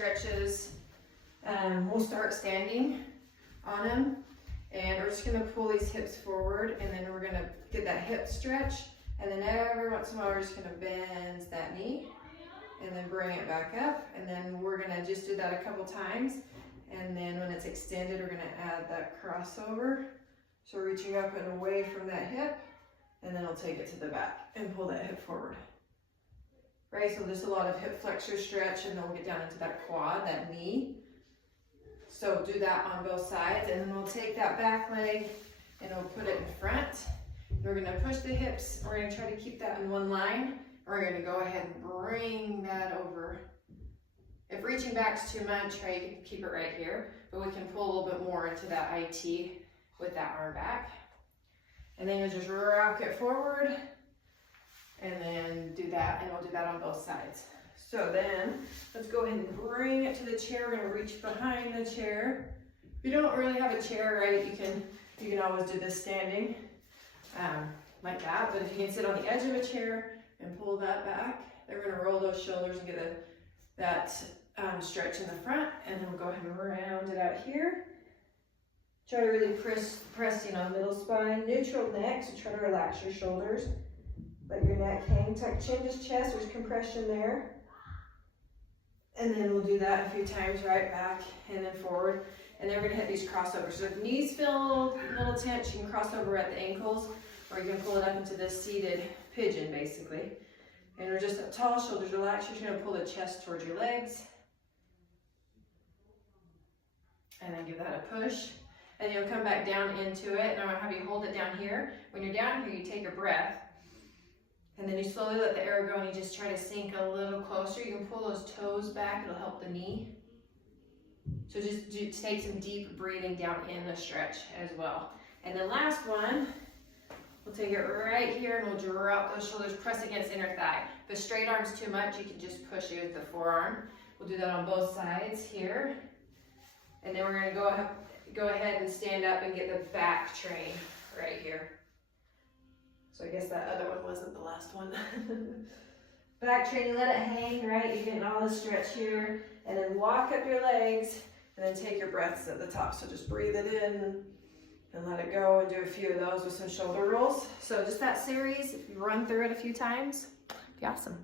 stretches. We'll start standing on them, and we're just gonna pull these hips forward, and then we're gonna get that hip stretch, and then every once in a while we're just gonna bend that knee, and then bring it back up, and then we're gonna just do that a couple times, and then when it's extended, we're gonna add that crossover. So reaching up and away from that hip, and then we'll take it to the back and pull that hip forward. Right, so there's a lot of hip flexor stretch, and then we'll get down into that quad, that knee. So do that on both sides, and then we'll take that back leg and we'll put it in front. We're gonna push the hips, we're gonna try to keep that in one line. We're gonna go ahead and bring that over. If reaching back's too much, right, you can keep it right here, but we can pull a little bit more into that IT with that arm back. And then you'll just rock it forward, and then do that, and we'll do that on both sides. So then, let's go ahead and bring it to the chair. We're gonna reach behind the chair. If you don't really have a chair, right, you can always do this standing, like that. But if you can sit on the edge of a chair and pull that back, then we're gonna roll those shoulders and get that stretch in the front, and then we'll go ahead and round it out here. Try to really press, middle spine, neutral neck, so try to relax your shoulders. Let your neck hang, tuck chin to chest, there's compression there. And then we'll do that a few times, right, back and then forward. And then we're gonna hit these crossovers. So if knees feel a little tense, you can cross over at the ankles, or you can pull it up into this seated pigeon, basically. And we're just tall, shoulders relaxed. You're just gonna pull the chest towards your legs. And then give that a push. And you'll come back down into it, and I'm gonna have you hold it down here. When you're down here, you take a breath, and then you slowly let the air go, and you just try to sink a little closer. You can pull those toes back, it'll help the knee. So just take some deep breathing down in the stretch as well. And then last one, we'll take it right here, and we'll drop those shoulders, press against inner thigh. If the straight arm's too much, you can just push it with the forearm. We'll do that on both sides here. And then we're gonna go ahead and stand up and get the back train right here. So I guess that other one wasn't the last one. Back train, you let it hang, right? You're getting all the stretch here. And then walk up your legs, and then take your breaths at the top. So just breathe it in and let it go, and do a few of those with some shoulder rolls. So just that series, if you run through it a few times, be awesome.